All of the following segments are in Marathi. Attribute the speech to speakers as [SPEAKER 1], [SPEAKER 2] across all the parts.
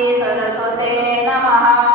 [SPEAKER 1] सरस्वते नमः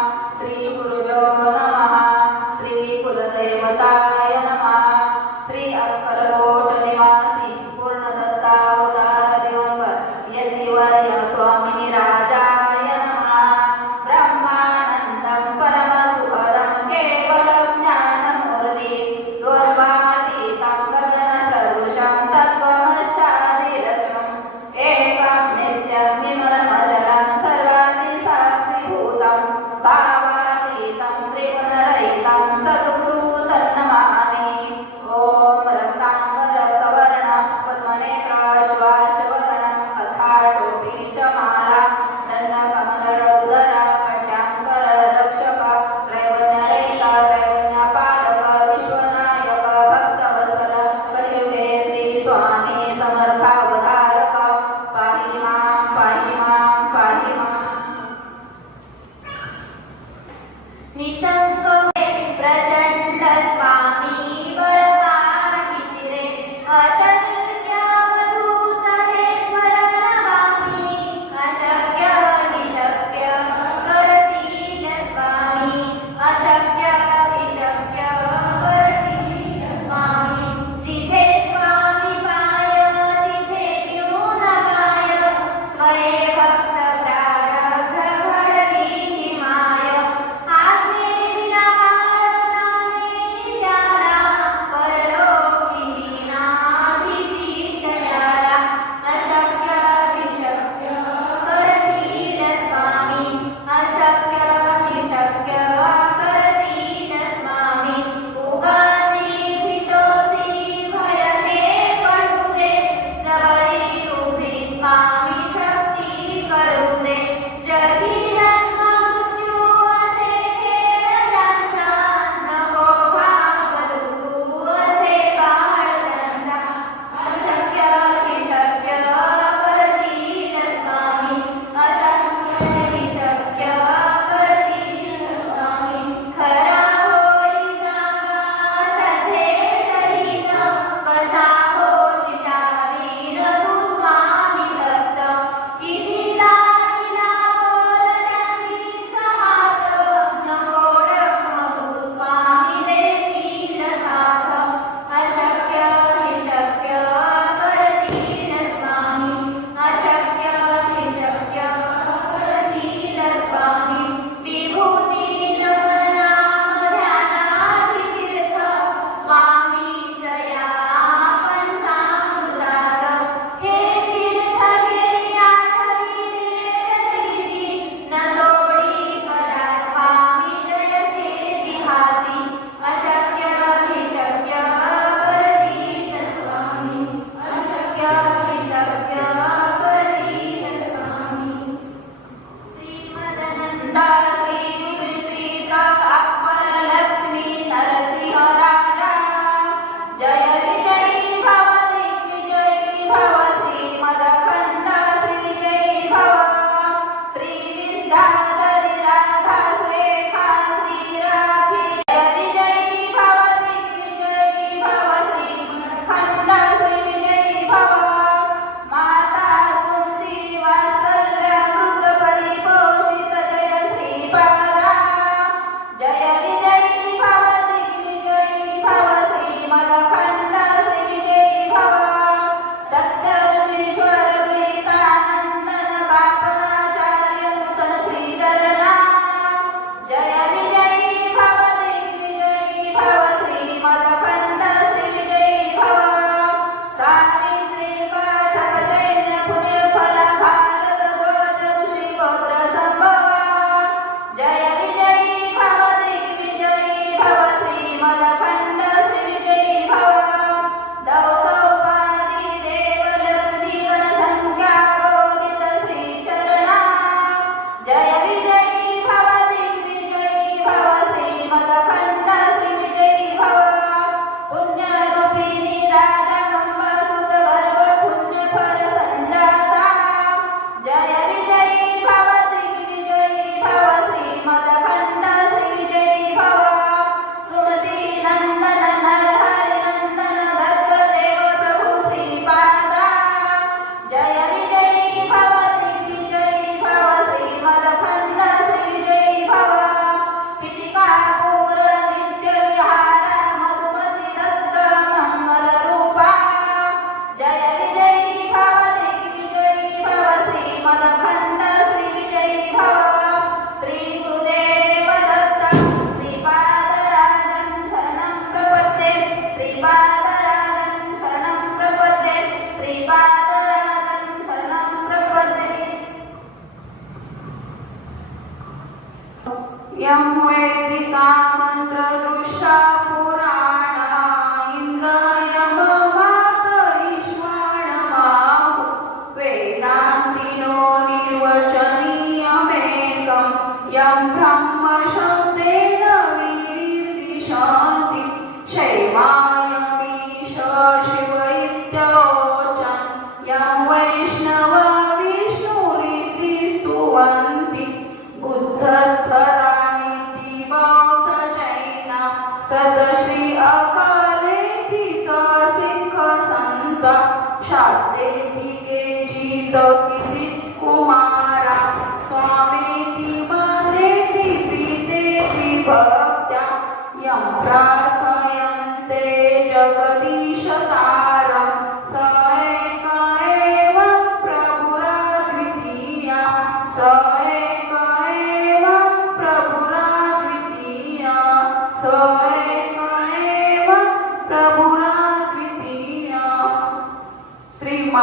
[SPEAKER 2] আমার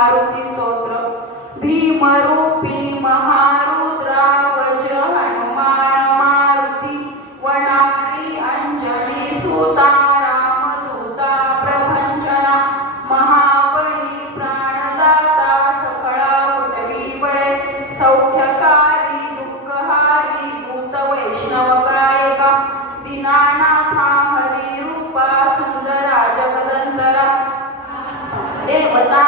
[SPEAKER 2] पार्वती स्तोत्र. भीमरूपी महारुद्रा वज्र हनुमान मारुती वनारी अंजनी सुता रामदूता प्रभंजना महाबळी प्राणदाता सफळा कुटवी बळे सौख्यकारी दुःखहारी दूत वैष्णव गायका दिनानाथा हरिरूपा सुंदरा जगदंतरा देवता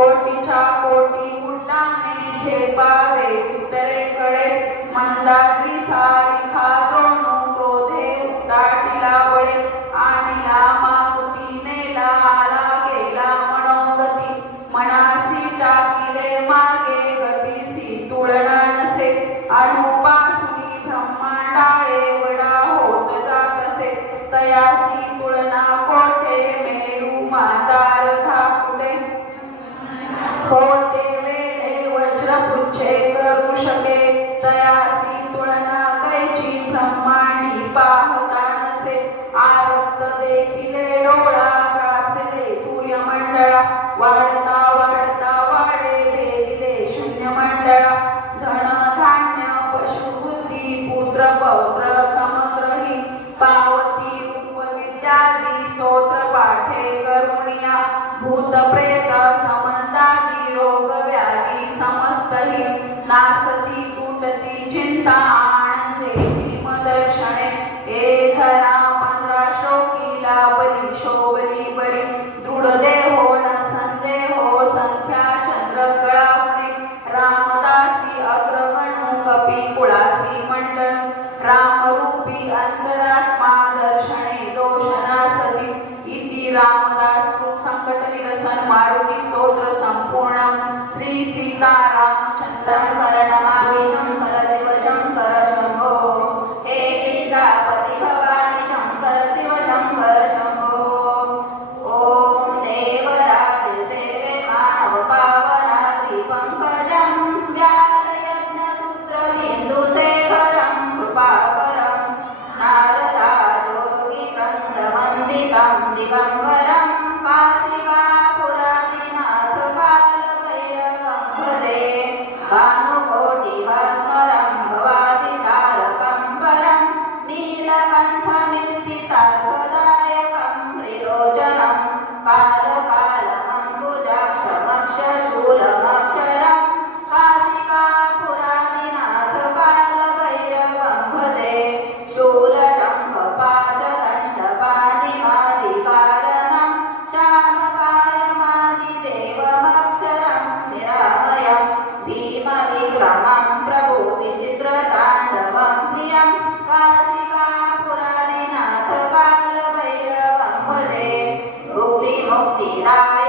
[SPEAKER 2] कोटीच्या कोटी उड्डाणे झेपावे उत्तरेकडे मंदाद्री कपि कुळासी मंडन रामरूपी अंतर कालकालमम्बुजाक्षमक्षशूलमक्षरम् Gracias.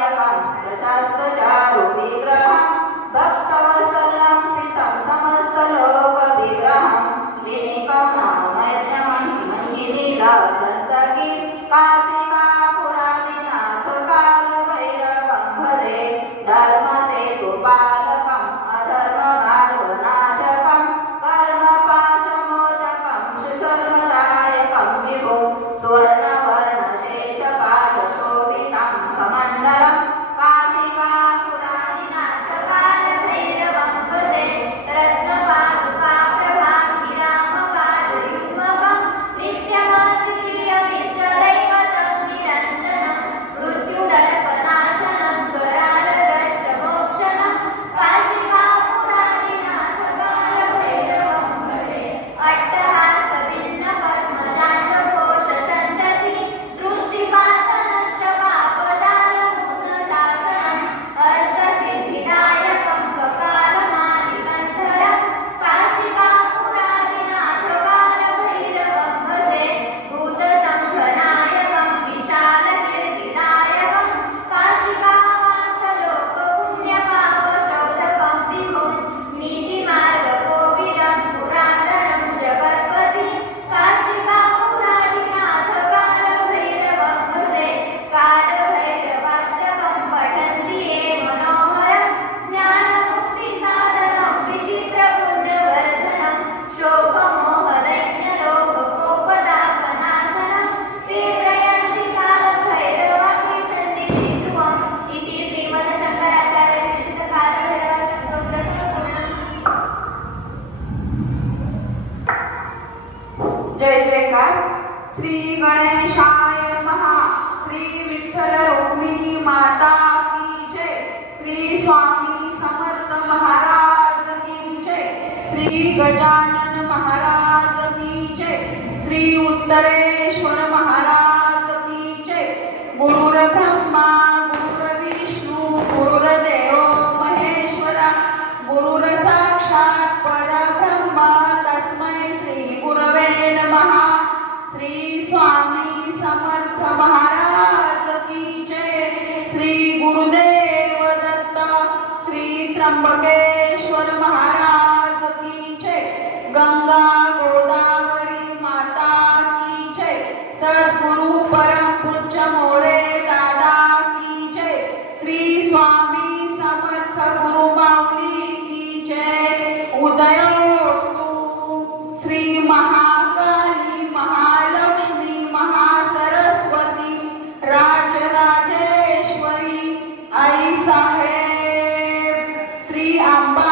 [SPEAKER 2] श्री महाराज की जय. गुरुर ब्रह्मा I'm ambao